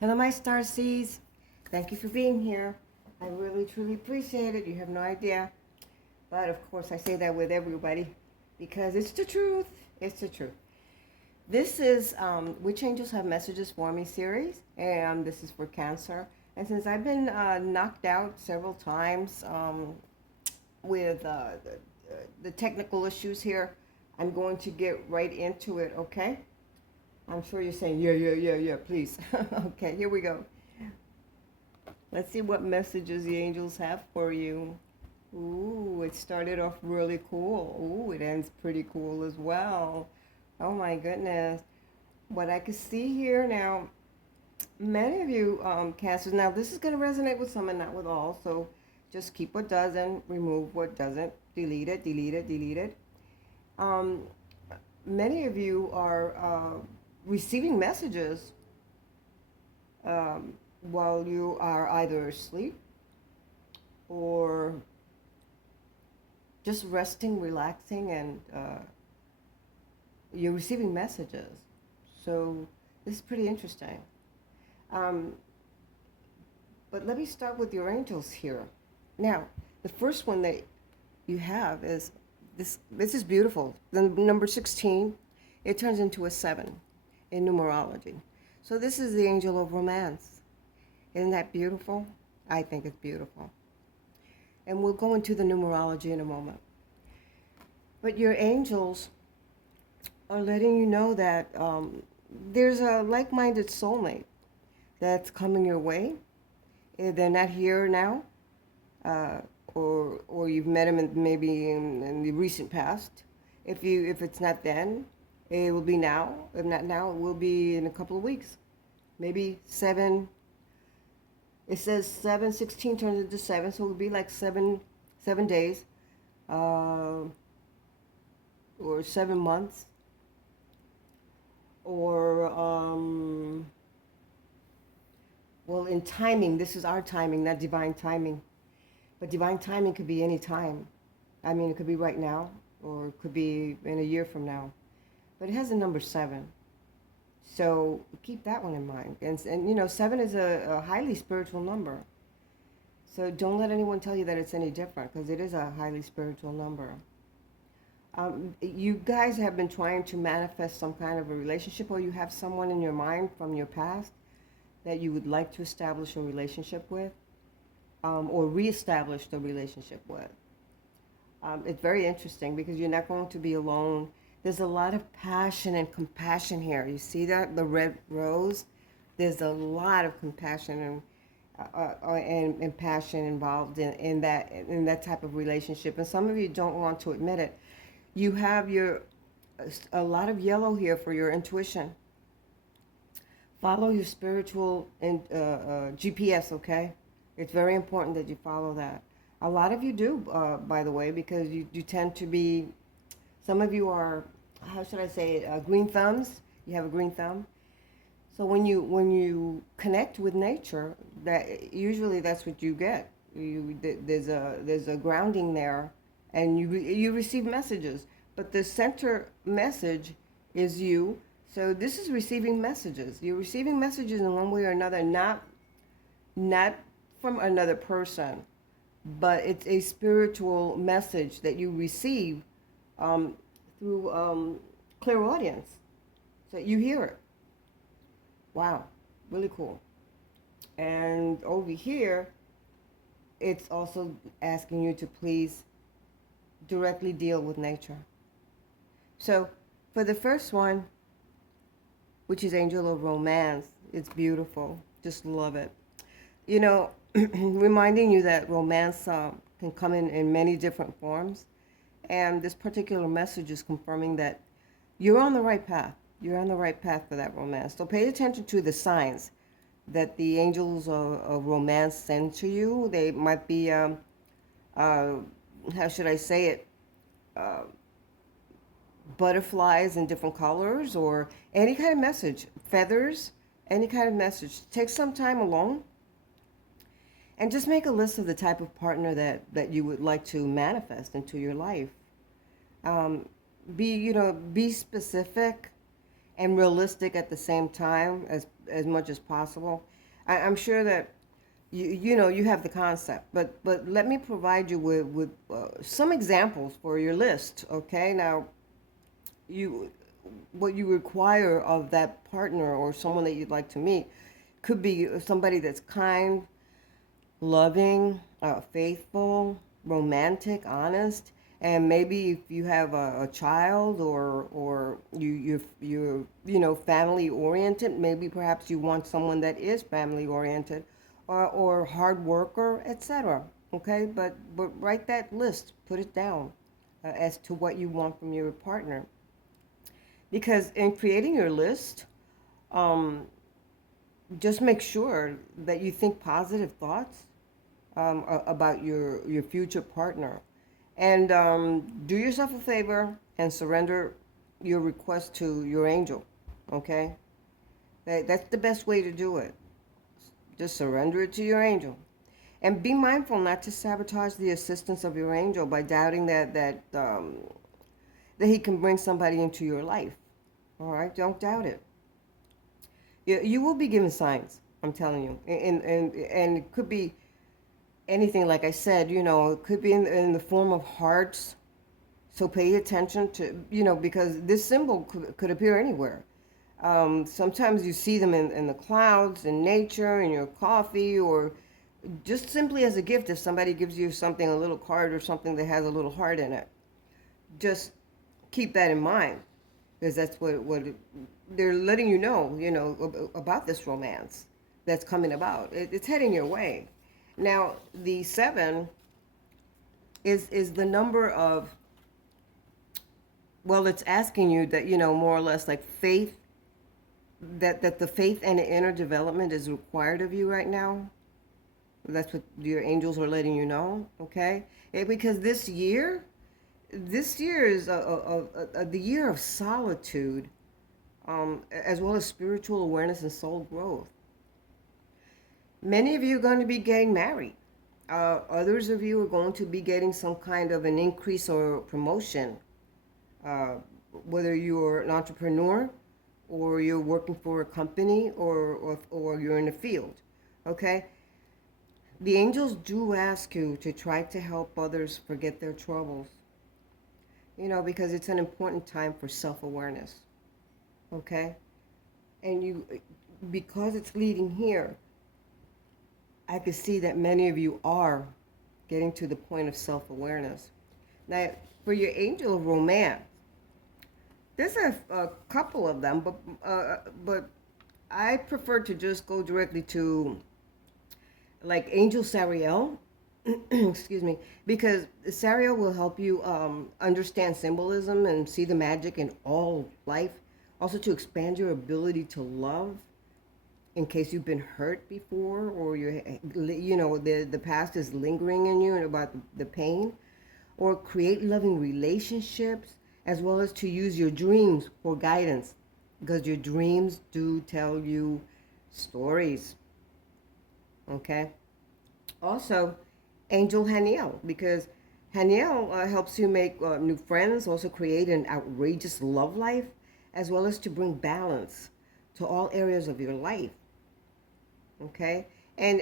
Hello, my star seeds. Thank you for being here. I really, truly appreciate it. You have no idea. But of course, I say that with everybody because it's the truth. It's the truth. This is Which Angels Have Messages for Me series, and this is for Cancer. And since I've been knocked out several times with the technical issues here, I'm going to get right into it, okay? I'm sure you're saying, yeah, please. Okay, here we go. Let's see what messages the angels have for you. Ooh, it started off really cool. Ooh, it ends pretty cool as well. Oh my goodness. What I can see here now, many of you Cancers, now this is going to resonate with some and not with all, so just keep what doesn't, remove what doesn't, delete it, delete it, delete it. Many of you are receiving messages while you are either asleep or just resting, relaxing, and you're receiving messages. So this is pretty interesting. But let me start with your angels here. Now, the first one that you have is this. This is beautiful. The number 16, it turns into a 7 in numerology. So this is the angel of romance. Isn't that beautiful? I think it's beautiful. And we'll go into the numerology in a moment. But your angels are letting you know that there's a like-minded soulmate that's coming your way. They're not here now, or you've met them maybe in the recent past. If it's not then, it will be now. If not now, it will be in a couple of weeks. Maybe 7. It says 7/16 turns into 7, so it would be like 7 days, or 7 months, or well, in timing, this is our timing, not divine timing. But divine timing could be any time. I mean, it could be right now, or it could be in a year from now. But it has the number 7. So keep that one in mind. And you know, 7 is a highly spiritual number. So don't let anyone tell you that it's any different, because it is a highly spiritual number. You guys have been trying to manifest some kind of a relationship, or you have someone in your mind from your past that you would like to establish a relationship with, or reestablish the relationship with. It's very interesting because you're not going to be alone. There's a lot of passion and compassion here. You see that? The red rose? There's a lot of compassion and passion involved in that type of relationship. And some of you don't want to admit it. You have a lot of yellow here for your intuition. Follow your spiritual GPS, okay? It's very important that you follow that. A lot of you do, by the way, because you tend to be, some of you are, how should I say it, green thumbs. You have a green thumb. So when you connect with nature, usually that's what you get. There's a grounding there, and you receive messages. But the center message is you. So this is receiving messages. You're receiving messages in one way or another, not from another person, but it's a spiritual message that you receive through clairaudience. So you hear it. Wow, really cool. And over here, it's also asking you to please directly deal with nature. So for the first one, which is Angel of Romance, it's beautiful. Just love it. You know, reminding you that romance can come in many different forms. And this particular message is confirming that you're on the right path. You're on the right path for that romance. So pay attention to the signs that the angels of romance send to you. They might be, how should I say it, butterflies in different colors, or any kind of message, feathers, any kind of message. Take some time alone and just make a list of the type of partner that you would like to manifest into your life. Be specific and realistic at the same time as much as possible. I'm sure that you know you have the concept, but let me provide you with some examples for your list. Okay, now you what you require of that partner or someone that you'd like to meet could be somebody that's kind, loving, faithful, romantic, honest, and maybe if you have a child or you're you know family oriented, maybe perhaps you want someone that is family oriented, or hard worker, etc. Okay, but write that list, put it down as to what you want from your partner, because in creating your list, um, just make sure that you think positive thoughts about your future partner. And do yourself a favor and surrender your request to your angel, okay? That's the best way to do it. Just surrender it to your angel. And be mindful not to sabotage the assistance of your angel by doubting that he can bring somebody into your life. All right? Don't doubt it. You will be given signs, I'm telling you. And it could be anything, like I said, you know, it could be in the form of hearts. So pay attention to, you know, because this symbol could appear anywhere. Sometimes you see them in the clouds, in nature, in your coffee, or just simply as a gift. If somebody gives you something, a little card or something that has a little heart in it, just keep that in mind, because that's what they're letting you know, about this romance that's coming about. It's heading your way. Now, the 7 is the number of, well, it's asking you that, you know, more or less like faith, that the faith and the inner development is required of you right now. That's what your angels are letting you know, okay? Because this year is the year of solitude, as well as spiritual awareness and soul growth. Many of you are going to be getting married. Others of you are going to be getting some kind of an increase or promotion, whether you're an entrepreneur or you're working for a company or you're in the field, okay? The angels do ask you to try to help others forget their troubles, you know, because it's an important time for self-awareness, okay? And because it's leading here, I can see that many of you are getting to the point of self-awareness. Now, for your angel of romance, there's a couple of them, but I prefer to just go directly to like Angel Sariel, excuse me, because Sariel will help you understand symbolism and see the magic in all life. Also to expand your ability to love, in case you've been hurt before, or you know, the past is lingering in you and about the pain, or create loving relationships, as well as to use your dreams for guidance, because your dreams do tell you stories, okay? Also, Angel Haniel, because Haniel helps you make new friends, also create an outrageous love life, as well as to bring balance to all areas of your life. Okay, and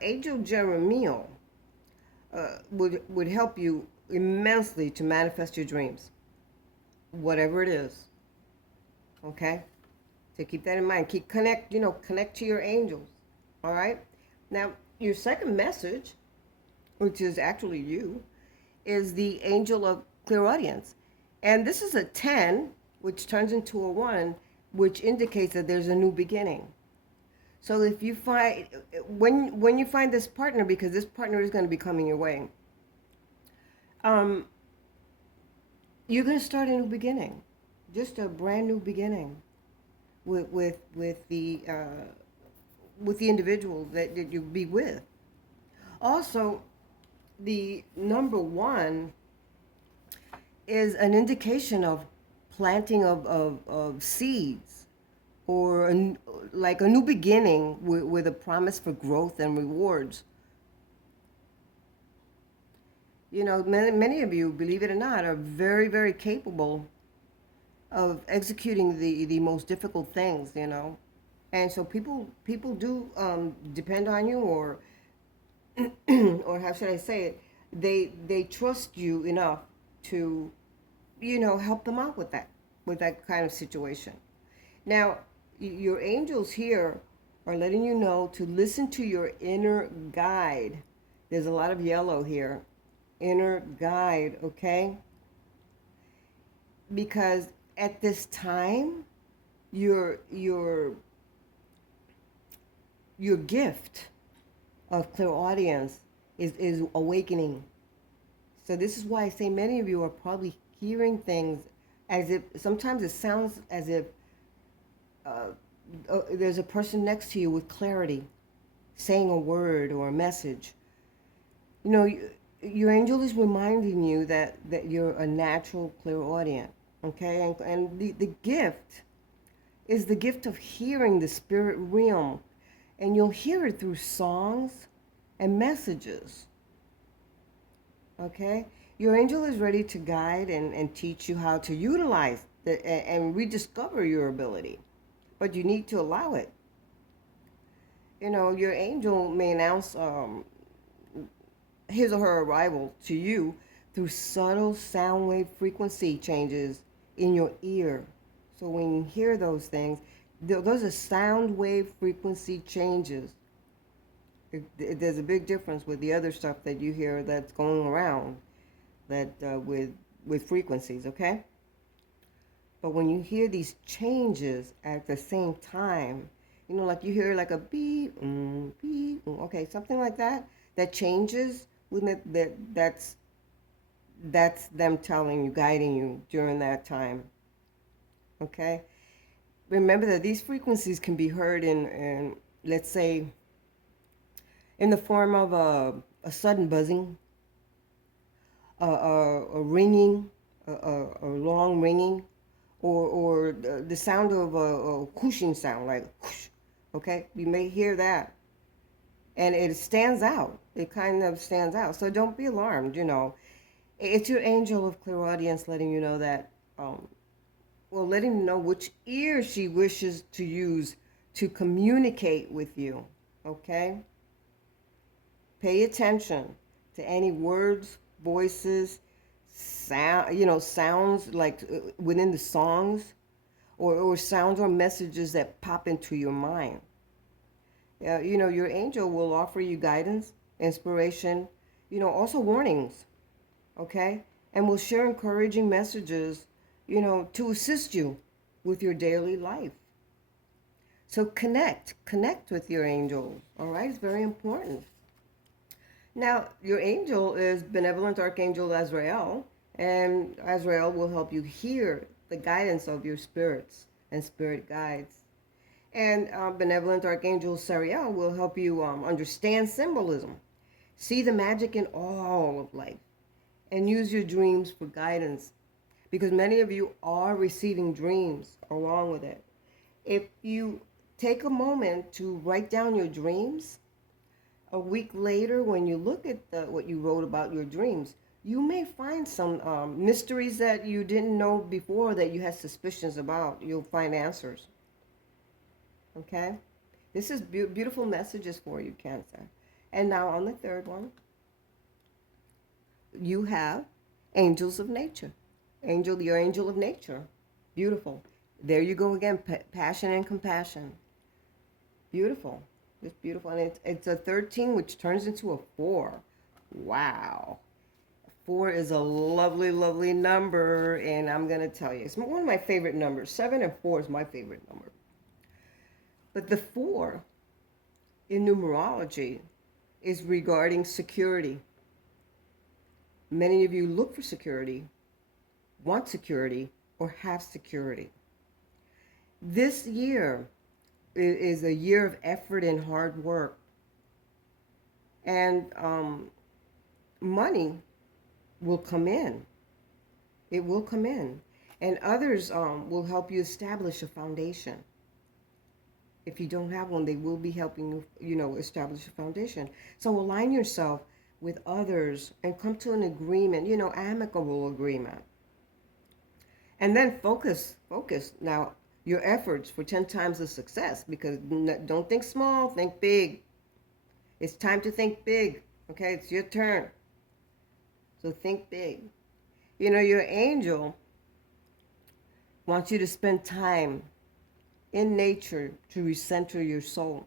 Angel Jeremiel would help you immensely to manifest your dreams, whatever it is. Okay, so keep that in mind. Connect to your angels. All right. Now, your second message, which is actually you, is the angel of clairaudience, and this is a 10, which turns into a 1, which indicates that there's a new beginning. So if you find, when you find this partner, because this partner is going to be coming your way, you're going to start a new beginning, just a brand new beginning with the individual that you'll be with. Also, the number 1 is an indication of planting of seeds, or like a new beginning with a promise for growth and rewards. You know, many of you, believe it or not, are very, very capable of executing the most difficult things, you know. And so people do depend on you, or or how should I say it? They trust you enough to, you know, help them out with that kind of situation. Now, your angels here are letting you know to listen to your inner guide. There's a lot of yellow here. Inner guide, okay? Because at this time, your gift of clairaudience is awakening. So this is why I say many of you are probably hearing things as if, sometimes it sounds as if there's a person next to you with clarity, saying a word or a message. You know, your angel is reminding you that you're a natural clairaudient, okay? And the gift is the gift of hearing the spirit realm. And you'll hear it through songs and messages, okay? Your angel is ready to guide and teach you how to utilize and rediscover your ability. But you need to allow it. You know, your angel may announce his or her arrival to you through subtle sound wave frequency changes in your ear. So when you hear those things, those are sound wave frequency changes. There's a big difference with the other stuff that you hear that's going around that with frequencies, okay? But when you hear these changes at the same time, you know, like you hear like a beep, beep, okay, something like that, that changes, that's them telling you, guiding you during that time, okay? Remember that these frequencies can be heard in let's say, in the form of a sudden buzzing, a ringing, a long ringing, or the sound of a whooshing sound, like whoosh, okay? You may hear that. And it stands out. It kind of stands out. So don't be alarmed, you know. It's your angel of clairaudience letting you know that, well, letting you know which ear she wishes to use to communicate with you, okay? Pay attention to any words, voices, sound, you know, sounds like within the songs, or sounds or messages that pop into your mind. You know, your angel will offer you guidance, inspiration, you know, also warnings, okay? And will share encouraging messages, you know, to assist you with your daily life. So connect with your angel, all right? It's very important. Now, your angel is Benevolent Archangel Azrael, and Azrael will help you hear the guidance of your spirits and spirit guides. And Benevolent Archangel Sariel will help you understand symbolism, see the magic in all of life, and use your dreams for guidance, because many of you are receiving dreams along with it. If you take a moment to write down your dreams, a week later, when you look at what you wrote about your dreams, you may find some mysteries that you didn't know before that you had suspicions about. You'll find answers. Okay? This is beautiful messages for you, Cancer. And now on the third one, you have angels of nature. Your angel of nature. Beautiful. There you go again, passion and compassion. Beautiful. It's beautiful. And it's a 13, which turns into a 4. Wow. 4 is a lovely, lovely number, and I'm going to tell you, it's one of my favorite numbers. 7 and 4 is my favorite number. But the 4 in numerology is regarding security. Many of you look for security, want security, or have security. This year is a year of effort and hard work. And money will come in. It will come in. And others will help you establish a foundation. If you don't have one, they will be helping you, you know, establish a foundation. So align yourself with others and come to an agreement, you know, amicable agreement. And then focus. Now, your efforts for 10 times the success, because don't think small, think big. It's time to think big. Okay, it's your turn. So think big. You know, your angel wants you to spend time in nature to recenter your soul.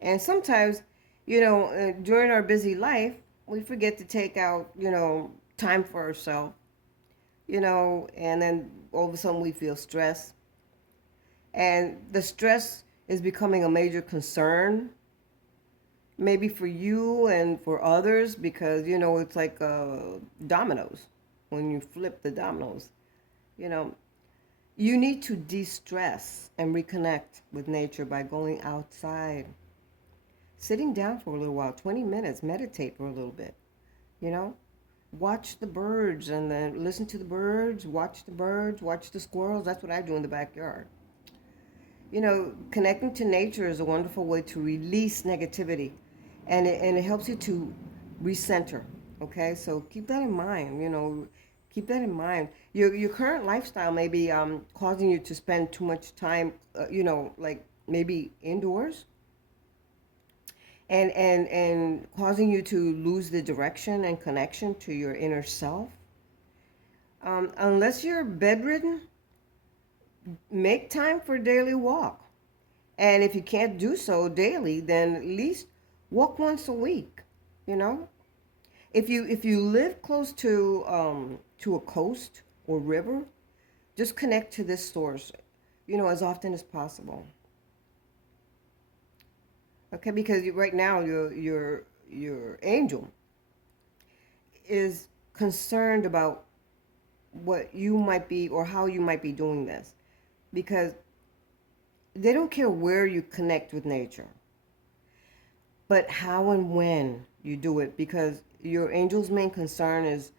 And sometimes, during our busy life, we forget to take out, time for ourselves, and then all of a sudden we feel stress. And the stress is becoming a major concern, maybe for you and for others, because, it's like dominoes. When you flip the dominoes, you know, you need to de-stress and reconnect with nature by going outside, sitting down for a little while, 20 minutes, meditate for a little bit, you know? Watch the birds and then listen to the birds, watch the birds, watch the squirrels. That's what I do in the backyard. Connecting to nature is a wonderful way to release negativity, and it helps you to recenter, okay? So keep that in mind, keep that in mind. Your current lifestyle may be causing you to spend too much time, like maybe indoors, and causing you to lose the direction and connection to your inner self. Unless you're bedridden, make time for a daily walk. And if you can't do so daily, then at least walk once a week, you know? If you live close to a coast or river, just connect to this source, as often as possible. Okay, because right now your angel is concerned about what you might be or how you might be doing this, because they don't care where you connect with nature, but how and when you do it, because your angel's main concern is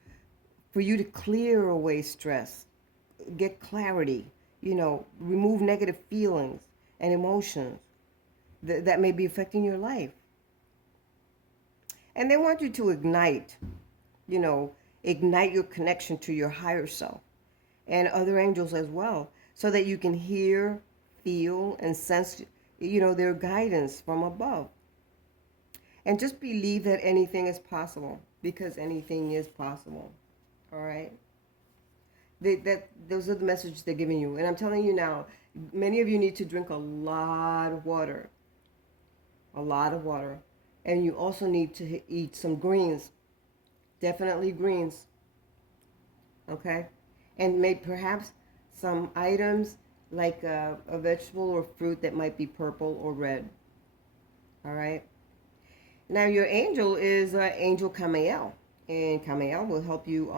for you to clear away stress, get clarity, remove negative feelings and emotions that may be affecting your life. And they want you to ignite your connection to your higher self and other angels as well, so that you can hear, feel, and sense, their guidance from above. And just believe that anything is possible, because anything is possible. All right? Those are the messages they're giving you. And I'm telling you now, many of you need to drink a lot of water. A lot of water. And you also need to eat some greens. Definitely greens. Okay? And make perhaps some items like a vegetable or fruit that might be purple or red. All right? Now your angel is Angel Camael. And Camael will help you,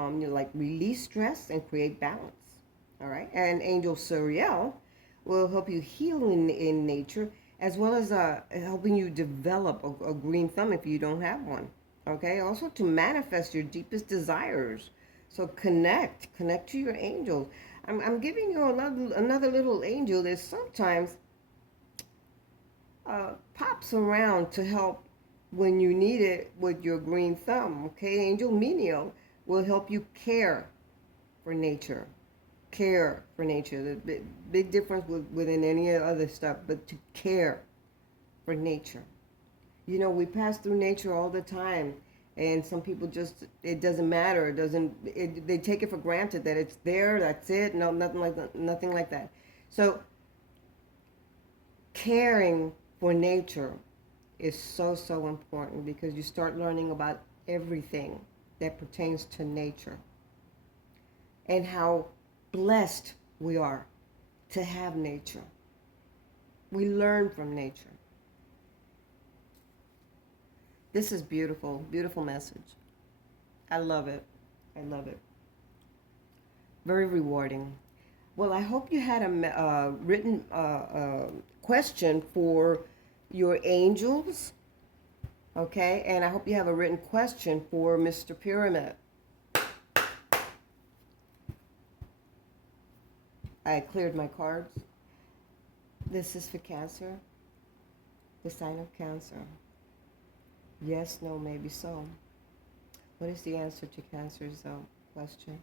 release stress and create balance. All right? And Angel Suriel will help you heal in nature, as well as helping you develop a green thumb if you don't have one. Okay? Also to manifest your deepest desires. So connect to your angels. I'm giving you another little angel that sometimes pops around to help when you need it with your green thumb. Okay? Angel Menial will help you care for nature. Care for nature. The big difference within any other stuff, but to care for nature. We pass through nature all the time, and some people just, it doesn't matter. They take it for granted that it's there, that's it. No, nothing like that. So caring for nature is so important, because you start learning about everything that pertains to nature and how blessed we are to have nature. We learn from nature. This is beautiful, beautiful message. I love it. I love it. Very rewarding. Well, I hope you had a written question for your angels, okay? And I hope you have a written question for Mr. Pyramid. I cleared my cards. This is for Cancer, the sign of Cancer. Yes, no, maybe so. What is the answer to Cancer's question?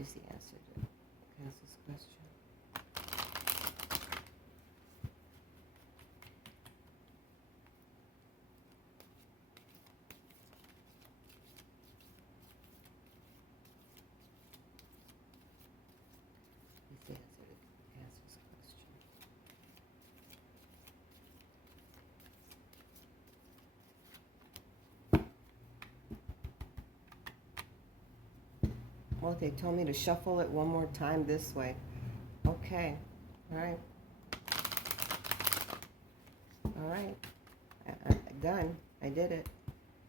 is the answer to Cancer's question? What's the answer to Cancer's question? Well, they told me to shuffle it one more time this way. Okay. All right. All right. Done. I did it.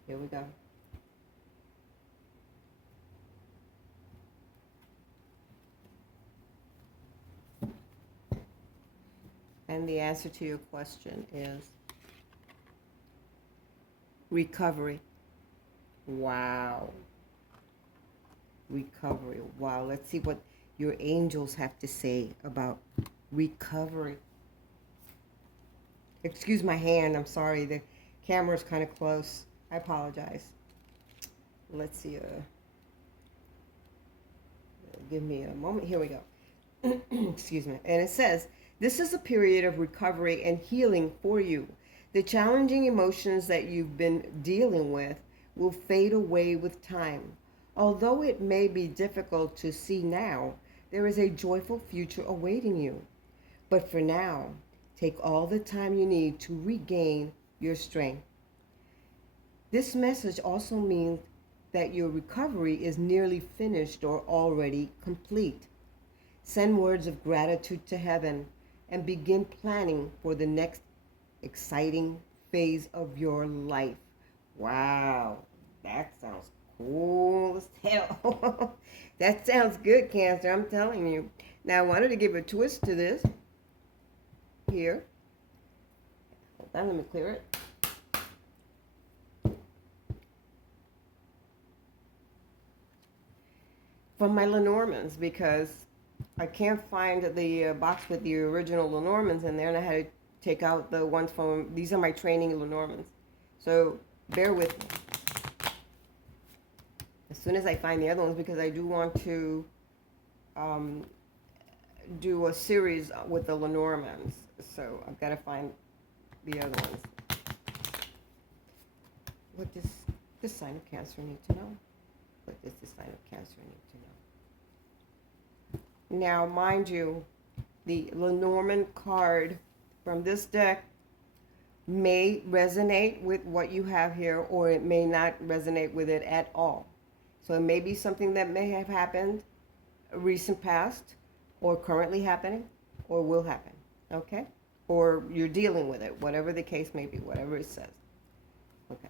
Here we go. And the answer to your question is recovery. Wow. Recovery. Wow. Let's see what your angels have to say about recovery. Excuse my hand. I'm sorry. The camera's kind of close. I apologize. Let's see. Give me a moment. Here we go. Excuse me. And it says, this is a period of recovery and healing for you. The challenging emotions that you've been dealing with will fade away with time. Although it may be difficult to see now, there is a joyful future awaiting you. But for now, take all the time you need to regain your strength. This message also means that your recovery is nearly finished or already complete. Send words of gratitude to heaven and begin planning for the next exciting phase of your life. Wow, that sounds cool as hell. That sounds good, Cancer, I'm telling you. Now, I wanted to give a twist to this here. Hold on, let me clear it. From my Lenormands, because I can't find the box with the original Lenormands in there, and I had to take out the ones from, these are my training Lenormands. So bear with me. As soon as I find the other ones, because I do want to do a series with the Lenormands. So I've got to find the other ones. What does this sign of Cancer need to know? What does this sign of Cancer need to know? Now, mind you, the Lenormand card from this deck may resonate with what you have here, or it may not resonate with it at all. So it may be something that may have happened recent past, or currently happening, or will happen, okay? Or you're dealing with it, whatever the case may be, whatever it says. Okay.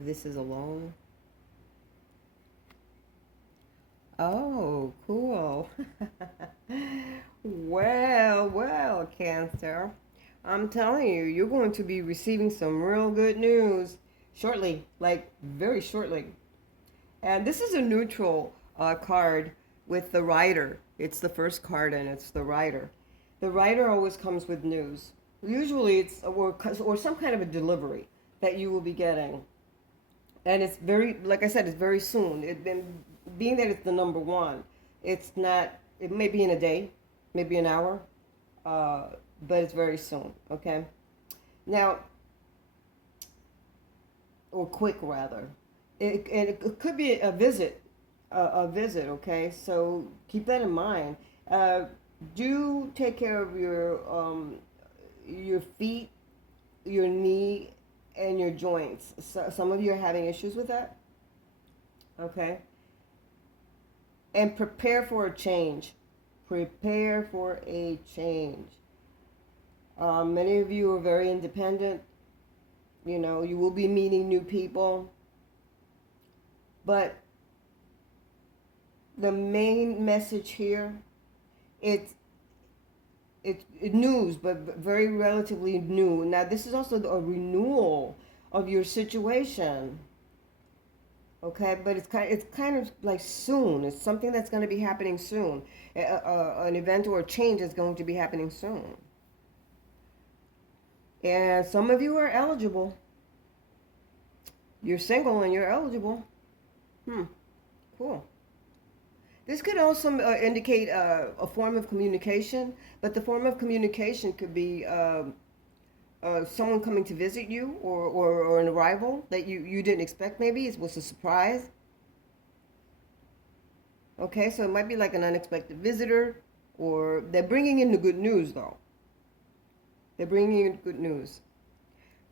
This is alone. Oh, cool. Well, Cancer. I'm telling you, you're going to be receiving some real good news shortly, like very shortly. And this is a neutral card with the Rider. It's the first card, and it's the Rider. The Rider always comes with news. Usually it's, or some kind of a delivery that you will be getting. And it's very, like I said, it's very soon. Being that it's the number one, it's not, it may be in a day, maybe an hour, but it's very soon, okay? Now, or quick rather. It could be a visit, okay? So keep that in mind. Do take care of your feet, your knee, and your joints. So some of you are having issues with that, okay? And prepare for a change. Prepare for a change. Many of you are very independent. You know, you will be meeting new people. But the main message here, it's It's news, but very relatively new. Now, this is also a renewal of your situation. Okay, but it's kind of like soon. It's something that's going to be happening soon. An event or a change is going to be happening soon. And some of you are eligible. You're single and you're eligible. Cool. This could also indicate a form of communication, but the form of communication could be someone coming to visit you, or an arrival that you didn't expect. Maybe it was a surprise. Okay, so it might be like an unexpected visitor, or they're bringing in the good news, though. They're bringing in good news.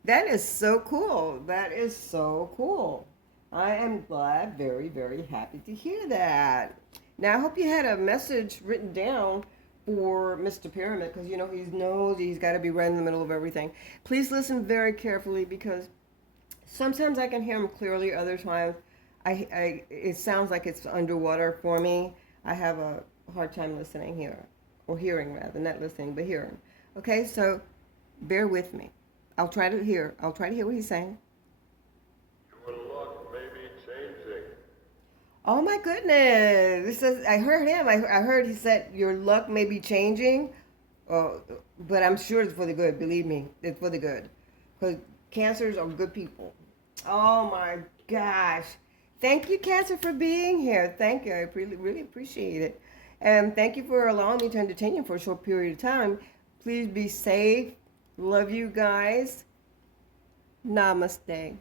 That is so cool. That is so cool. I am glad, very, very happy to hear that. Now, I hope you had a message written down for Mr. Pyramid, because you know he knows he's got to be right in the middle of everything. Please listen very carefully, because sometimes I can hear him clearly, other times it sounds like it's underwater for me. I have a hard time listening here, or hearing rather, not listening, but hearing. Okay, so bear with me. I'll try to hear what he's saying. Your luck may be changing. Oh my goodness! This is, I heard him. I heard he said your luck may be changing, but I'm sure it's for the good. Believe me, it's for the good. Because Cancers are good people. Oh my gosh! Thank you, Cancer, for being here. Thank you. I really, really appreciate it. And thank you for allowing me to entertain you for a short period of time. Please be safe. Love you guys. Namaste.